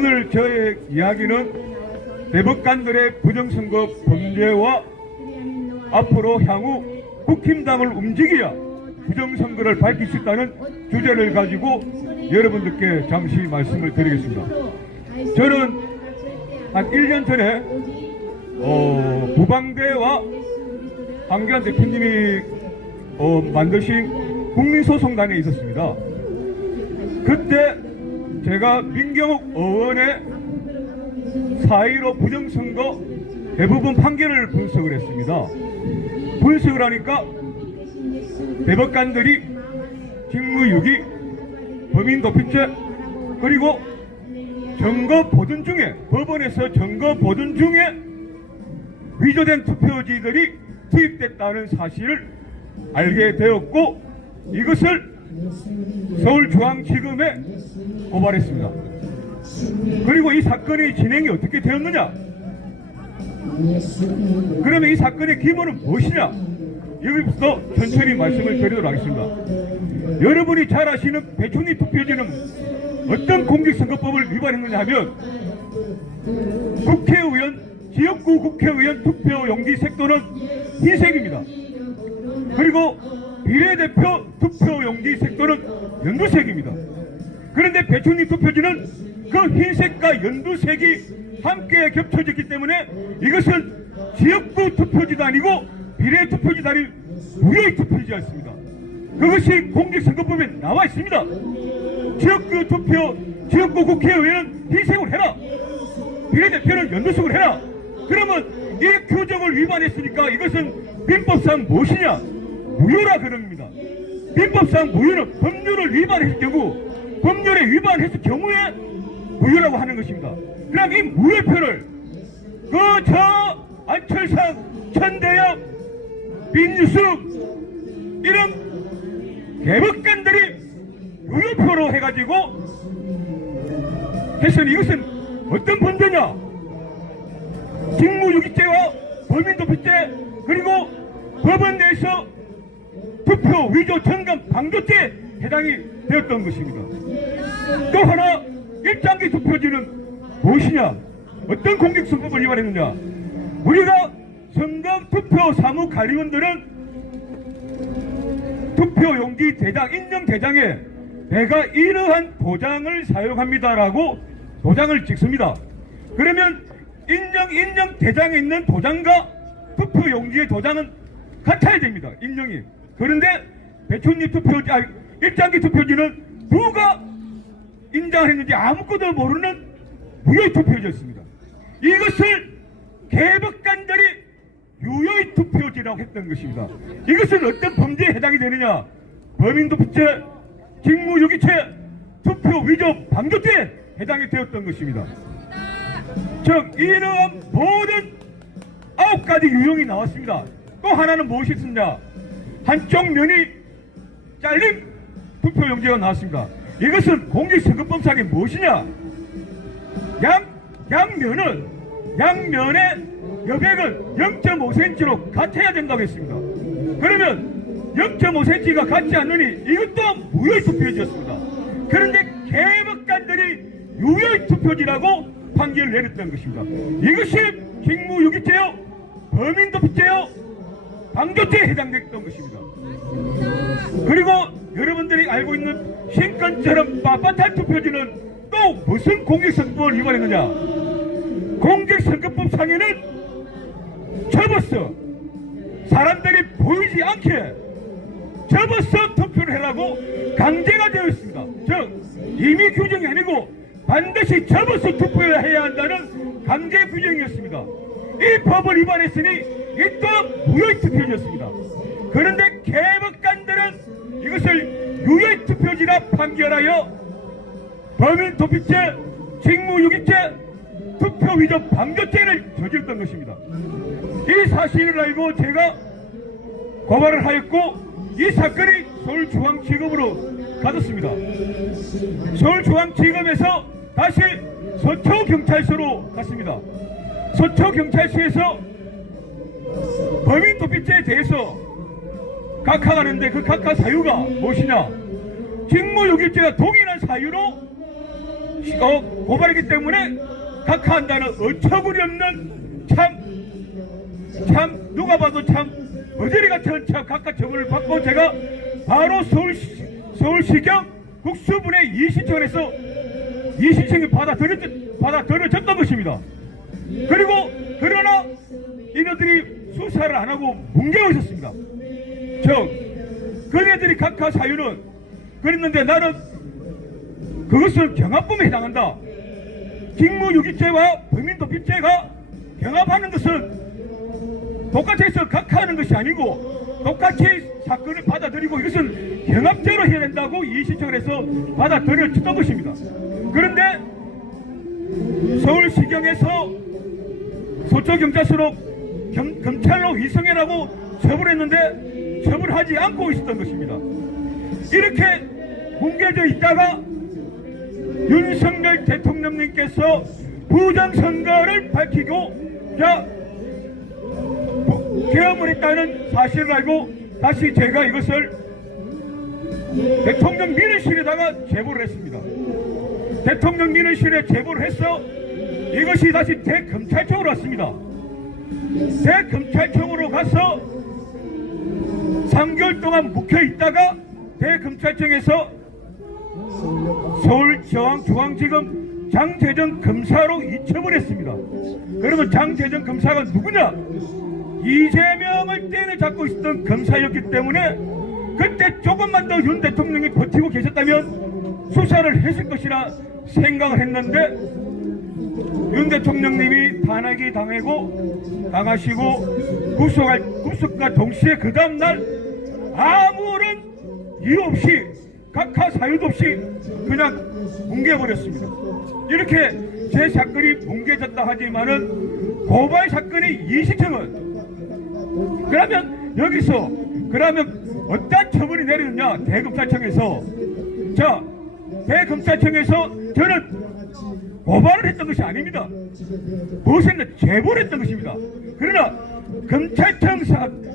오늘 저의 이야기는 대법관들의 부정선거 범죄와 앞으로 향후 국힘당을 움직여야 부정선거를 밝힐 수 있다는 주제를 가지고 여러분들께 잠시 말씀을 드리겠습니다. 저는 한 1년 전에 부방대와 황교안 대표님이 만드신 국민소송단에 있었습니다. 그때 제가 민경욱 의원의 4.15 부정선거 대부분 판결을 분석을 했습니다. 분석을 하니까 대법관들이 직무유기, 범인도피죄, 그리고 증거 보존 중에, 법원에서 증거 보존 중에 위조된 투표지들이 투입됐다는 사실을 알게 되었고, 이것을 서울중앙지검에 고발했습니다. 그리고 이 사건의 진행이 어떻게 되었느냐? 그러면 이 사건의 기본은 무엇이냐? 여기부터 천천히 말씀을 드리도록 하겠습니다. 여러분이 잘 아시는 배촌리 투표지는 어떤 공직선거법을 위반했느냐 하면 국회의원, 지역구 국회의원 투표 용지 색도는 흰색입니다. 그리고 비례대표 투표 용지 색도는 연두색입니다. 그런데 배촌리 투표지는 그 흰색과 연두색이 함께 겹쳐졌기 때문에 이것은 지역구 투표지도 아니고 비례 투표지도 아닌 무효의 투표지였습니다. 그것이 공직선거법에 나와 있습니다. 지역구 투표, 지역구 국회의원은 흰색으로 해라. 비례대표는 연두색으로 해라. 그러면 이 규정을 위반했으니까 이것은 민법상 무엇이냐? 무효라 그런 겁니다. 민법상 무효는 법률을 위반했을 경우, 법률에 위반했을 경우에 무효라고 하는 것입니다. 그럼 이 무효표를 저 안철상, 천대엽, 민주숙 이런 대법관들이 무효표로 해가지고 했으니 이것은 어떤 범죄냐? 직무유기죄와 범인도피죄, 그리고 법원 내에서 투표 위조 정감 방조죄에 해당이 되었던 것입니다. 또 하나, 일장기 투표지는 무엇이냐? 어떤 공직선거법을 위반했느냐? 우리가 선거 투표 사무관리원들은 투표용지 대장, 인정 대장에 내가 이러한 도장을 사용합니다라고 도장을 찍습니다. 그러면 인정 대장에 있는 도장과 투표용지의 도장은 같아야 됩니다. 인정이. 그런데 배촌리 투표지, 일장기 투표지는 누가 인정을 했는지 아무것도 모르는 무효의 투표지였습니다. 이것을 대법관들이 유효의 투표지라고 했던 것입니다. 이것은 어떤 범죄에 해당이 되느냐? 범인도피죄, 직무유기죄, 투표 위조 방조죄에 해당이 되었던 것입니다. 즉 이러한 모든 9가지 유형이 나왔습니다. 또 하나는 무엇이 있었냐? 한쪽 면이 잘린 투표용지가 나왔습니다. 이것은 공직선거법상의 무엇이냐? 양면의 여백은 0.5cm로 같아야 된다고 했습니다. 그러면 0.5cm가 같지 않으니 이것도 무효의 투표지였습니다. 그런데 대법관들이 유효의 투표지라고 판결을 내렸던 것입니다. 이것이 직무유기죄요, 범인도피죄요, 방조죄에 해당됐던 것입니다. 그리고 여러분들이 알고 있는 신권처럼 빳빳한 투표지는 또 무슨 공직선거법을 위반했느냐? 공직선거법 상에는 접어서 사람들이 보이지 않게 접어서 투표를 해라고 강제가 되어 있습니다. 즉 임의 규정이 아니고 반드시 접어서 투표해야 한다는 강제 규정이었습니다. 이 법을 위반했으니 이 또한 무효의 투표지였습니다. 그런데 대법관들은 이것을 유효의 투표지라 판결하여 범인도피죄, 직무유기죄, 투표 위조 방조죄를 저질렀던 것입니다. 이 사실을 알고 제가 고발을 하였고 이 사건이 서울중앙지검으로 가졌습니다. 서울중앙지검에서 다시 서초경찰서로 갔습니다. 서초경찰서에서 범인도피죄에 대해서 각하하는데 그 각하 사유가 무엇이냐? 직무유기죄와 동일한 사유로 고발이기 때문에 각하한다는 어처구니 없는 참 누가 봐도 참 어제리 같은 참 각하 처분을 받고 제가 바로 서울시경 국수분의 이시청에서 이시청이 받아들여졌던 것입니다. 그리고 그러나 이너들이 수사를 안 하고 뭉개고 있었습니다. 그네들이 각하 사유는 그랬는데 나는 그것을 경합범에 해당한다. 직무유기죄와 범인도피죄가 경합하는 것은 똑같이 해서 각하하는 것이 아니고 똑같이 사건을 받아들이고 이것은 경합죄로 해야 된다고 이시청에서 받아들여졌던 것입니다. 그런데 서울시경에서 서초경찰서로 검찰로 위성해라고 처분했는데 처분하지 않고 있었던 것입니다. 이렇게 뭉개져 있다가 윤석열 대통령님께서 부정선거를 밝히고 계엄을 했다는 사실을 알고 다시 제가 이것을 대통령 민의실에다가 제보를 했습니다. 대통령 민의실에 제보를 해서 이것이 다시 대검찰청으로 왔습니다. 대검찰청으로 가서 3개월 동안 묵혀있다가 대검찰청에서 서울중앙지검 장재정 검사로 이첩을 했습니다. 그러면 장재정 검사가 누구냐? 이재명을 때려잡고 있었던 검사였기 때문에 그때 조금만 더 윤 대통령이 버티고 계셨다면 수사를 했을 것이라 생각을 했는데 윤 대통령님이 탄핵이 당하시고 구속과 동시에 그 다음날 아무런 이유 없이 각하 사유도 없이 그냥 뭉개버렸습니다. 이렇게 제 사건이 뭉개졌다 하지만은 고발 사건의 이시청은 그러면 어떤 처분이 내리느냐? 대검찰청에서 대검찰청에서 저는 고발을 했던 것이 아닙니다. 무엇을 했나? 제보를 했던 것입니다. 그러나 검찰청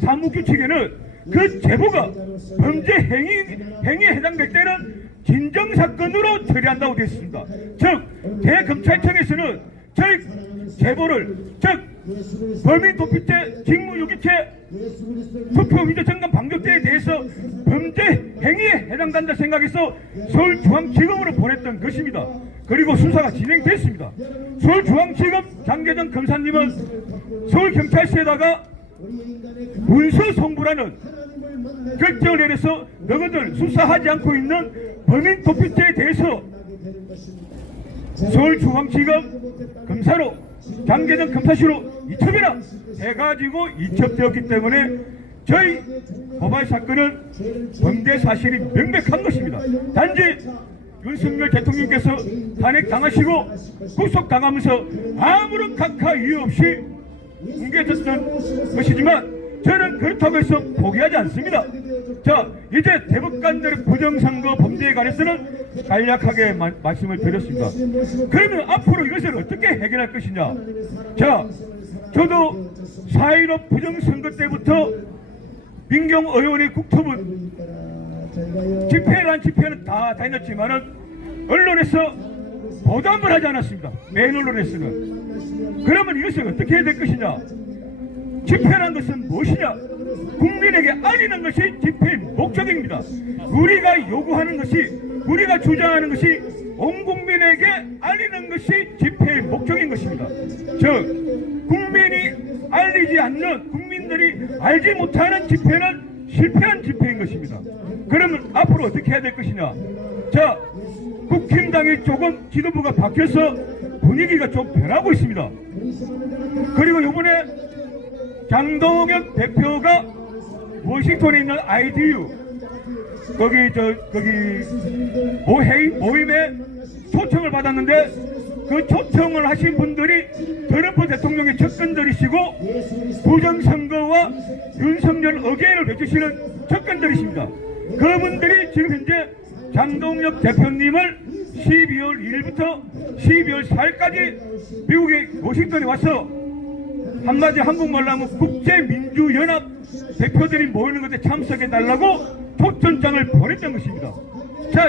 사무규칙에는 그 제보가 범죄 행위에 해당될 때는 진정사건으로 처리한다고 되어 있습니다. 즉 대검찰청에서는 저희 제보를 범인도피죄, 직무유기죄, 투표민주정당 방조죄에 대해서 범죄 행위에 해당된다 생각해서 서울중앙지검으로 보냈던 것입니다. 그리고 수사가 진행됐습니다. 서울중앙지검 장재정 검사님은 서울경찰서에다가 문서 송부라는 결정을 내려서 너희들 수사하지 않고 있는 범인도피죄에 대해서 서울중앙지검 검사로 장재정 검사실로 이첩이라 해가지고 이첩되었기 때문에 저희 고발 사건은 범죄 사실이 명백한 것입니다. 단지 윤석열 대통령께서 탄핵 당하시고 구속당하면서 아무런 각하 이유 없이 뭉개졌던 것이지만 저는 그렇다고 해서 포기하지 않습니다. 이제 대법관들의 부정선거 범죄에 관해서는 간략하게 말씀을 드렸습니다. 그러면 앞으로 이것을 어떻게 해결할 것이냐? 저도 4.15 부정선거 때부터 민경 의원의 국토부 집회는 다 다녔지만은 언론에서 보도를 하지 않았습니다. 메인 언론에서는. 그러면 이것을 어떻게 해야 될 것이냐? 집회라는 것은 무엇이냐? 국민에게 알리는 것이 집회의 목적입니다. 우리가 요구하는 것이, 우리가 주장하는 것이 온 국민에게 알리는 것이 집회의 목적인 것입니다. 국민이 알리지 않는, 국민들이 알지 못하는 집회는 실패한 집회인 것입니다. 그러면 앞으로 어떻게 해야 될 것이냐? 국힘당이 조금 지도부가 바뀌어서 분위기가 좀 변하고 있습니다. 그리고 이번에 장동혁 대표가 워싱턴에 있는 IDU 모임에 초청을 받았는데 그 초청을 하신 분들이 트럼프 대통령의 측근들이시고 부정선거와 윤석열 어게인을 외치시는 측근들이십니다. 그분들이 지금 현재 장동혁 대표님을 12월 1일부터 12월 4일까지 미국의 워싱턴에 와서 한마디 한국말로 하면 국제민주연합 대표들이 모이는 것에 참석해달라고 초청장을 보냈던 것입니다.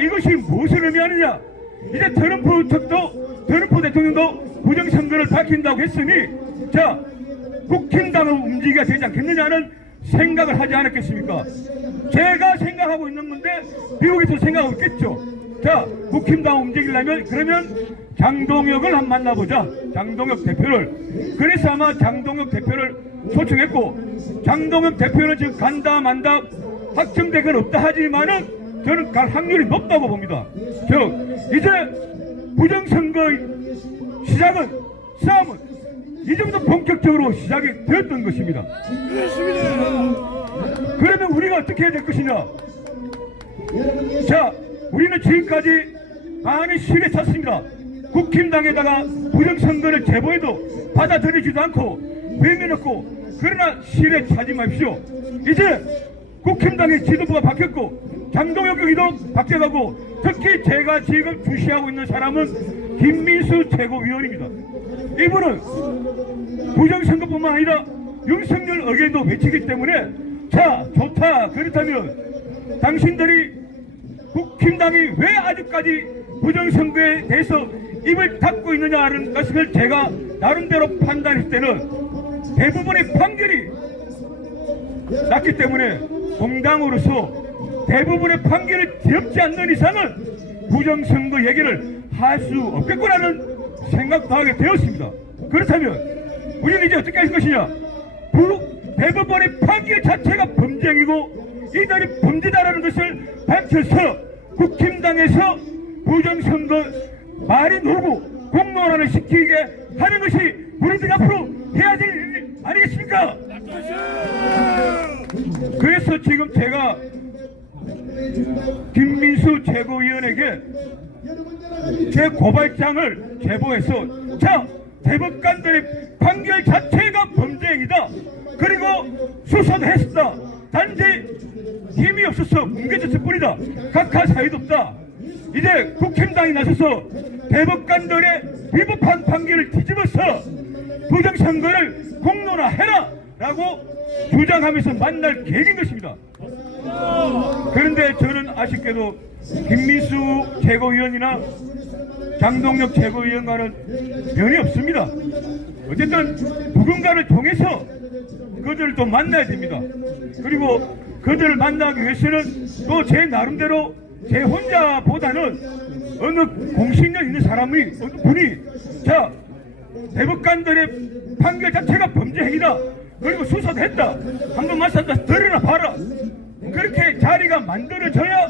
이것이 무엇을 의미하느냐? 이제 트럼프 대통령도 부정선거를 밝힌다고 했으니 자, 국힘당은 움직여야 되지 않겠느냐는 생각을 하지 않았겠습니까? 제가 생각하고 있는 건데 미국에서 생각하고 있겠죠. 자, 국힘당 움직이려면 그러면 장동혁을 한번 만나보자. 장동혁 대표를. 그래서 아마 장동혁 대표를 초청했고, 장동혁 대표는 지금 간다 만다 확정되건 없다 하지만은 저는 갈 확률이 높다고 봅니다. 즉 이제 부정선거의 시작은, 싸움은 이제부터 본격적으로 시작이 되었던 것입니다. 그러면 우리가 어떻게 해야 될 것이냐? 자, 우리는 지금까지 많은 시위에 찼습니다. 국힘당에다가 부정선거를 제보해도 받아들이지도 않고 외면했고, 그러나 시위에 차지 마십시오. 이제 국힘당의 지도부가 바뀌었고 장동혁 경위도 바뀌어가고, 특히 제가 지금 주시하고 있는 사람은 김민수 최고위원입니다. 이분은 부정선거뿐만 아니라 윤석열 의견도 외치기 때문에, 자, 좋다. 그렇다면 당신들이 국힘당이 왜 아직까지 부정선거에 대해서 입을 닫고 있느냐는 것을 제가 나름대로 판단했을 때는 대부분의 판결이 났기 때문에 공당으로서 대부분의 판결을 뒤엎지 않는 이상은 부정선거 얘기를 할 수 없겠구나는 생각도 하게 되었습니다. 그렇다면 우리는 이제 어떻게 할 것이냐? 대법원의 판결 자체가 범죄이고 이들이 범죄다라는 것을 밝혀서 국힘당에서 부정선거 말이 놀고 공론화를 시키게 하는 것이 우리들이 앞으로 해야 될 일 아니겠습니까? 그래서 지금 제가 김민수 최고위원에게 제 고발장을 제보해서, 자, 대법관들의 판결 자체가 범죄행위다. 그리고 수사도 했었다. 단지 힘이 없어서 뭉개졌을 뿐이다. 각하 사유도 없다. 이제 국힘당이 나서서 대법관들의 위법한 판결을 뒤집어서 부정선거를 공론화해라 라고 주장하면서 만날 계획인 것입니다. 그런데 저는 아쉽게도 김민수 최고위원이나 장동혁 최고위원과는 면이 없습니다. 어쨌든 누군가를 통해서 그들을 또 만나야 됩니다. 그리고 그들을 만나기 위해서는 또 제 나름대로 제 혼자보다는 어느 공신력 있는 사람이, 어느 분이, 자, 대법관들의 판결 자체가 범죄 행위다. 그리고 수사도 했다. 한번 마찬가지 들으나 봐라. 그렇게 자리가 만들어져야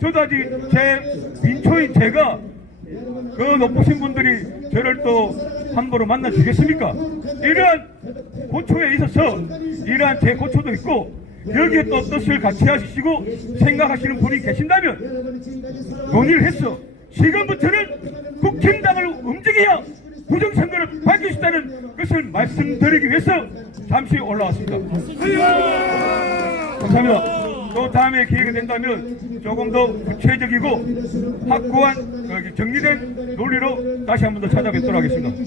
저도 아직 제 민초인 제가 그 높으신 분들이 저를 또 함부로 만나 주겠습니까? 이러한 고초에 있어서 이러한 제 고초도 있고, 여기에 또 뜻을 같이 하시고 생각하시는 분이 계신다면 논의를 해서 지금부터는 국힘당을 움직여야 부정선거를 밝힐 수 있다는 것을 말씀드리기 위해서 잠시 올라왔습니다. 감사합니다. 또 다음에 기회가 된다면 조금 더 구체적이고 확고한 정리된 논리로 다시 한 번 더 찾아뵙도록 하겠습니다.